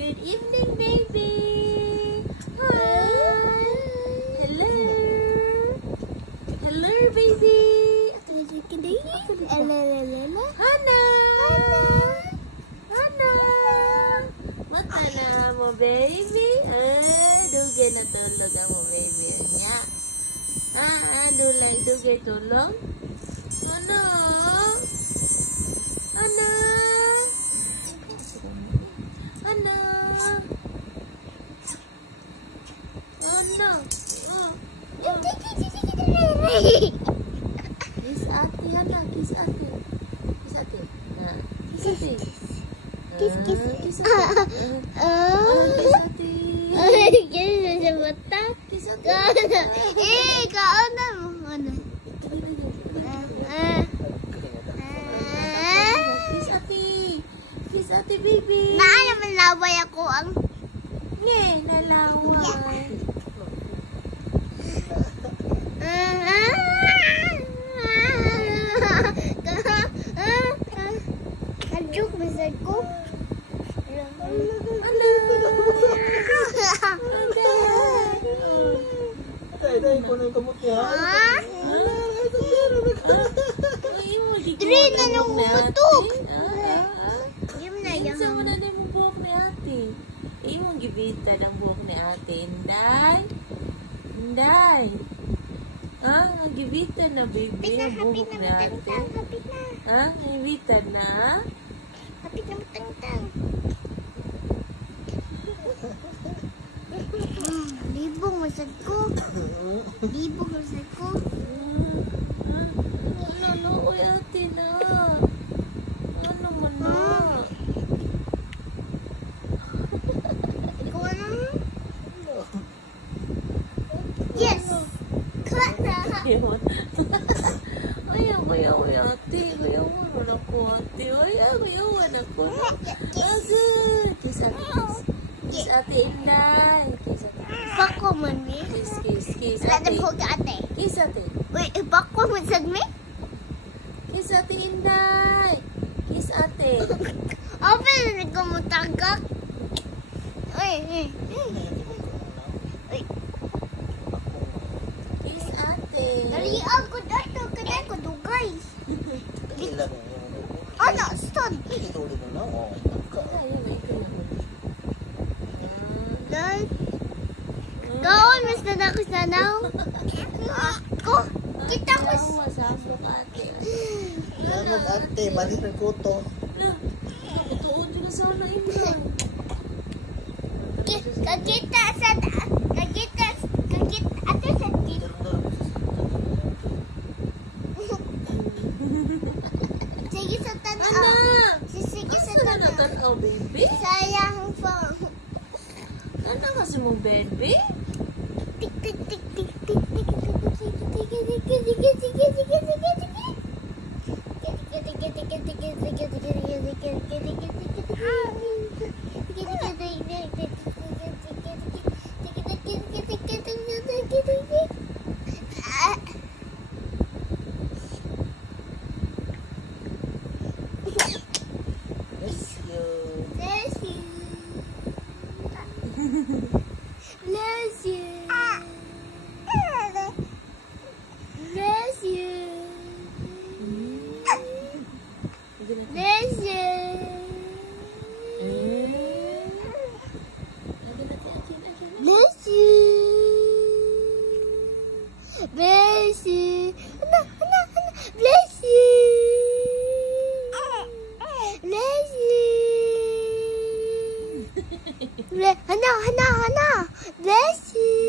Good evening, baby. Hi. Hello. Hello, baby. Hana. Hana. Mata na mo, baby. Dugay na tulog ang mo, baby. Anya. Dugay tulog. Ano? Ano? Ano? Ano? Kiss ate, Hana. Kiss ate. Kiss ate. Kiss ate. Kiss. Kiss ate. Kiss ate. Kiss sa mata. Kiss ate. Kauna mo. Ano? Kiss ate. Kiss ate, baby. Naman laway ako ang... Nye, nalaway. Adjuk masad ko. Ano? Day, ko na kamot niya. Dre na nung umutok. Yun na yan. Isa mo na din mo buhok ni ate. Imong gibita ng buhok ni ate. Inday. Inday. Ang gibita na, baby. Ang buhok ni ate. Hapit na. Ang gibita na. Hapit na matangtang. Libong masad ko. Libong masad ko. Ano, uy, ate na. Ano man na? Ikaw ano? Yes! Cut na! Ayaw, ate. Ayaw mo na ko, ate. Ayaw na ko. Agad. Kiss ate, kiss. Kiss ate, Inday. Kiss ate. Bako man mi. Kiss Wala na ate. po ka ate. Kiss ate. Wait, bako man sad mi? Kiss ate, Inday. Kiss ate. Open na ko mo tagak. Uy. Kiss ate. Dali ako dato kanay ko dugay. Ilan. Ano, stop. Ituloy mo na. Ayaw, ikaw na. Dal. Kaon mas na ako sa now. Ako. Kita ko. Masabok, ate. Lamog ante, mali ng kuto. Tuon ko na sana, Inday. Kagita ate sa dito. Sige sa tanaw. Ana! Sige sa Asa na tanaw. natanaw, baby? Sayang po. Ano kasi mong baby? Tik tik tik tik tik tik Bless you. Bless you. Bless you. Bless you. Bless you. Bless you. Bless you. Ana. Bless you. Bless you. Hana. Bless you.